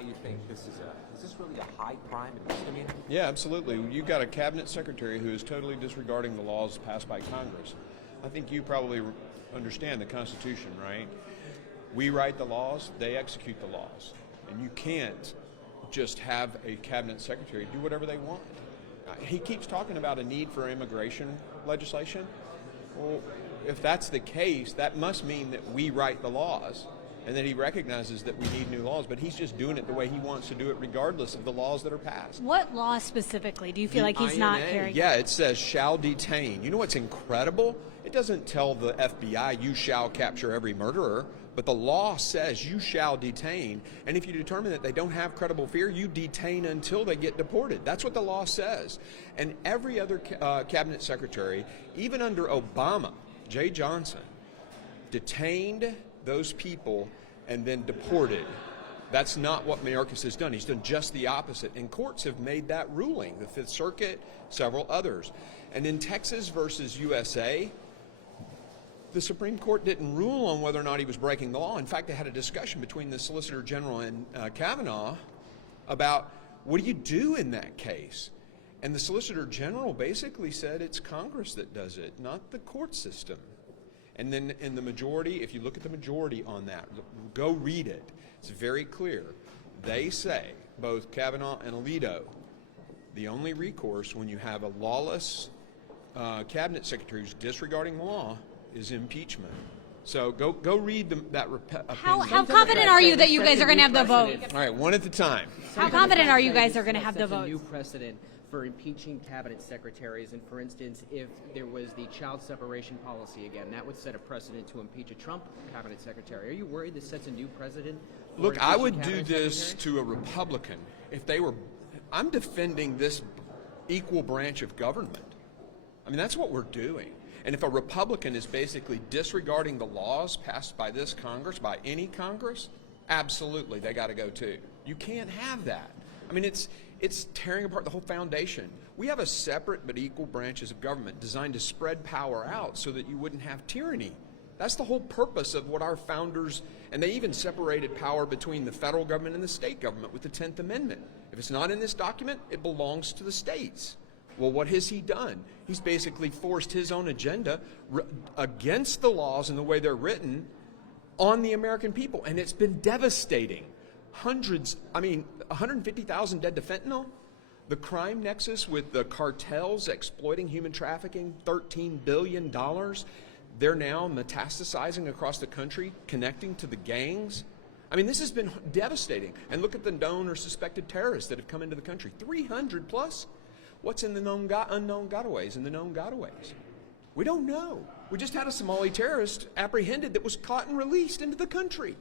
you think this is really a high crime and misdemeanor? Yeah, absolutely. You've got a cabinet secretary who is totally disregarding the laws passed by Congress. I think you probably understand the Constitution, right? We write the laws, they execute the laws. And you can't just have a cabinet secretary do whatever they want. He keeps talking about a need for immigration legislation. Well, if that's the case, that must mean that we write the laws and that he recognizes that we need new laws, but he's just doing it the way he wants to do it regardless of the laws that are passed. What law specifically do you feel like he's not carrying? Yeah, it says shall detain. You know what's incredible? It doesn't tell the FBI you shall capture every murderer, but the law says you shall detain. And if you determine that they don't have credible fear, you detain until they get deported. That's what the law says. And every other cabinet secretary, even under Obama, Jay Johnson, detained those people and then deported. That's not what Mayorkas has done. He's done just the opposite. And courts have made that ruling, the Fifth Circuit, several others. And in Texas versus USA, the Supreme Court didn't rule on whether or not he was breaking the law. In fact, they had a discussion between the Solicitor General and Kavanaugh about what do you do in that case? And the Solicitor General basically said it's Congress that does it, not the court system. And then in the majority, if you look at the majority on that, go read it. It's very clear. They say, both Kavanaugh and Alito, the only recourse when you have a lawless cabinet secretary who's disregarding the law is impeachment. So go read that opinion. How confident are you that you guys are going to have the vote? All right, one at a time. How confident are you guys are going to have the vote? A new precedent for impeaching cabinet secretaries, and for instance, if there was the child separation policy again, that would set a precedent to impeach a Trump cabinet secretary. Are you worried this sets a new precedent? Look, I would do this to a Republican if they were. I'm defending this equal branch of government. I mean, that's what we're doing. And if a Republican is basically disregarding the laws passed by this Congress, by any Congress, absolutely, they got to go too. You can't have that. I mean, it's tearing apart the whole foundation. We have a separate but equal branches of government designed to spread power out so that you wouldn't have tyranny. That's the whole purpose of what our founders, and they even separated power between the federal government and the state government with the 10th Amendment. If it's not in this document, it belongs to the states. Well, what has he done? He's basically forced his own agenda against the laws and the way they're written on the American people, and it's been devastating. 150,000 dead to fentanyl. The crime nexus with the cartels exploiting human trafficking, $13 billion. They're now metastasizing across the country, connecting to the gangs. I mean, this has been devastating. And look at the known or suspected terrorists that have come into the country. 300 plus. What's in the unknown gotaways and the known gotaways? We don't know. We just had a Somali terrorist apprehended that was caught and released into the country.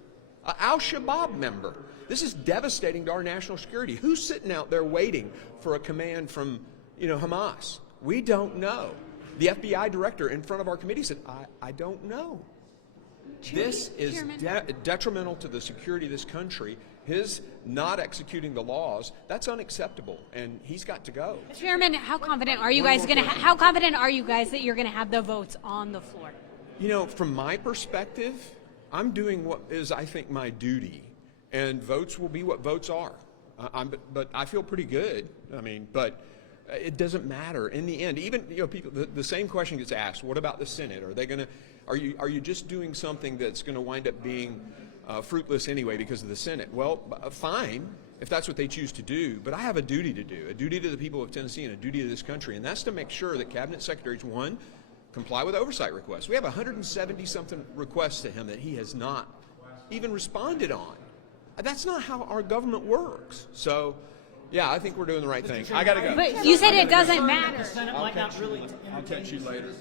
An Al-Shabaab member. This is devastating to our national security. Who's sitting out there waiting for a command from, Hamas? We don't know. The FBI director in front of our committee said, I don't know. This is detrimental to the security of this country. His not executing the laws, that's unacceptable, and he's got to go. Chairman, how confident are you guys how confident are you guys that you're going to have the votes on the floor? From my perspective, I'm doing what is, I think, my duty, and votes will be what votes are. But I feel pretty good. But it doesn't matter in the end. Even people, the same question gets asked: what about the Senate? Are they going to? Are you just doing something that's going to wind up being fruitless anyway because of the Senate? Well, fine if that's what they choose to do. But I have a duty to do, a duty to the people of Tennessee, and a duty to this country, and that's to make sure that cabinet secretaries, one, comply with oversight requests. We have 170-something requests to him that he has not even responded on. That's not how our government works. So, yeah, I think we're doing the right thing. I got to go. But you said it doesn't matter. I'll catch you later.